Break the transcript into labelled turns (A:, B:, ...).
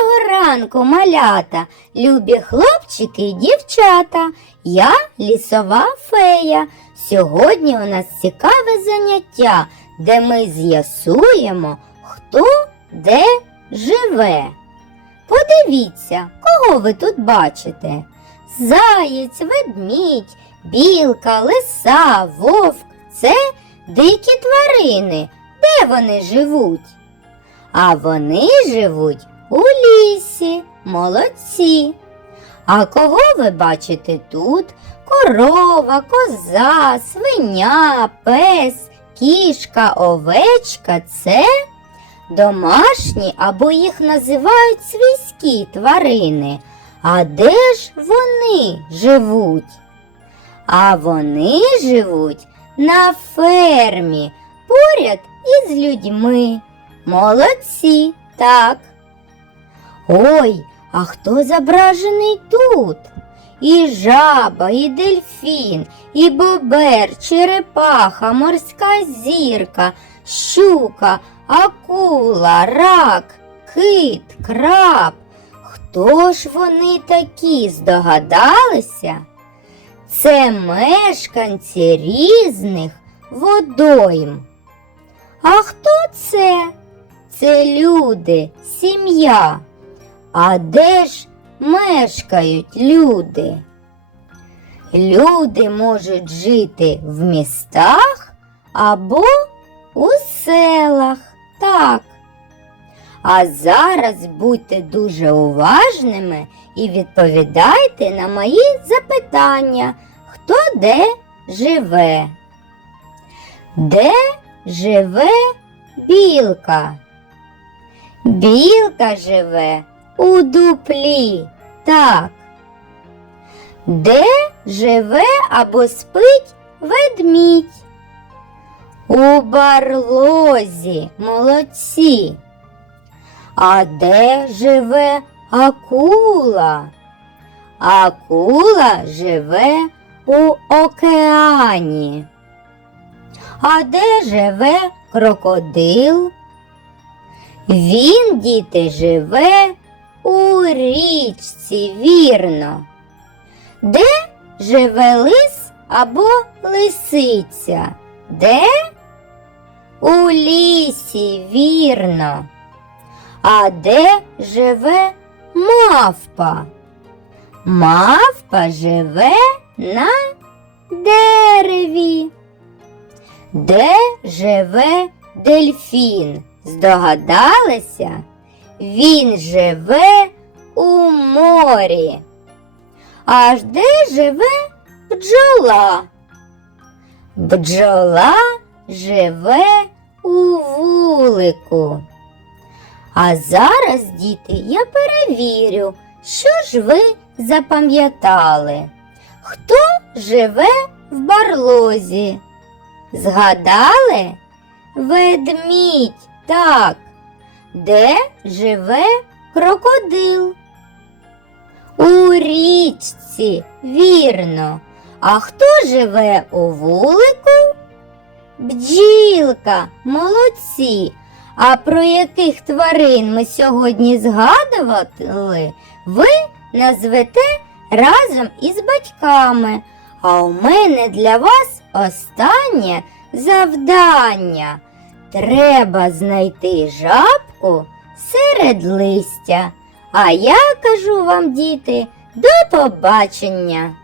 A: Доброго ранку, малята, любі хлопчики і дівчата. Я лісова фея. Сьогодні у нас цікаве заняття, де ми з'ясуємо, хто де живе. Подивіться, кого ви тут бачите? Заєць, ведмідь, білка, лиса, вовк це дикі тварини. Де вони живуть? А вони живуть у лісі, молодці. А кого ви бачите тут? Корова, коза, свиня, пес, кішка, овечка це домашні або їх називають свійські тварини. А де ж вони живуть? А вони живуть на фермі поряд із людьми. Молодці, так. Ой, а хто зображений тут? І жаба, і дельфін, і бобер, черепаха, морська зірка, щука, акула, рак, кит, краб. Хто ж вони такі здогадалися? Це мешканці різних водойм. А хто це? Це люди, сім'я. А де ж мешкають люди? Люди можуть жити в містах або у селах. Так. А зараз будьте дуже уважними і відповідайте на мої запитання, хто де живе. Де живе білка? Білка живе у дуплі. Так. Де живе або спить ведмідь? У барлозі молодці. А де живе акула? Акула живе у океані. А де живе крокодил? Він, діти, живе у річці, вірно. Де живе лис або лисиця? Де? У лісі, вірно. А де живе мавпа? Мавпа живе на дереві. Де живе дельфін? Здогадалися? Він живе у морі. Аж де живе бджола? Бджола живе у вулику. А зараз, діти, я перевірю, що ж ви запам'ятали. Хто живе в барлозі? Згадали? Ведмідь, так. Де живе крокодил? У річці, вірно. А хто живе у вулику? Бджілка, молодці. А про яких тварин ми сьогодні згадували, ви назвете разом із батьками. А у мене для вас останнє завдання. Треба знайти жабку серед листя. А я кажу вам, діти, до побачення!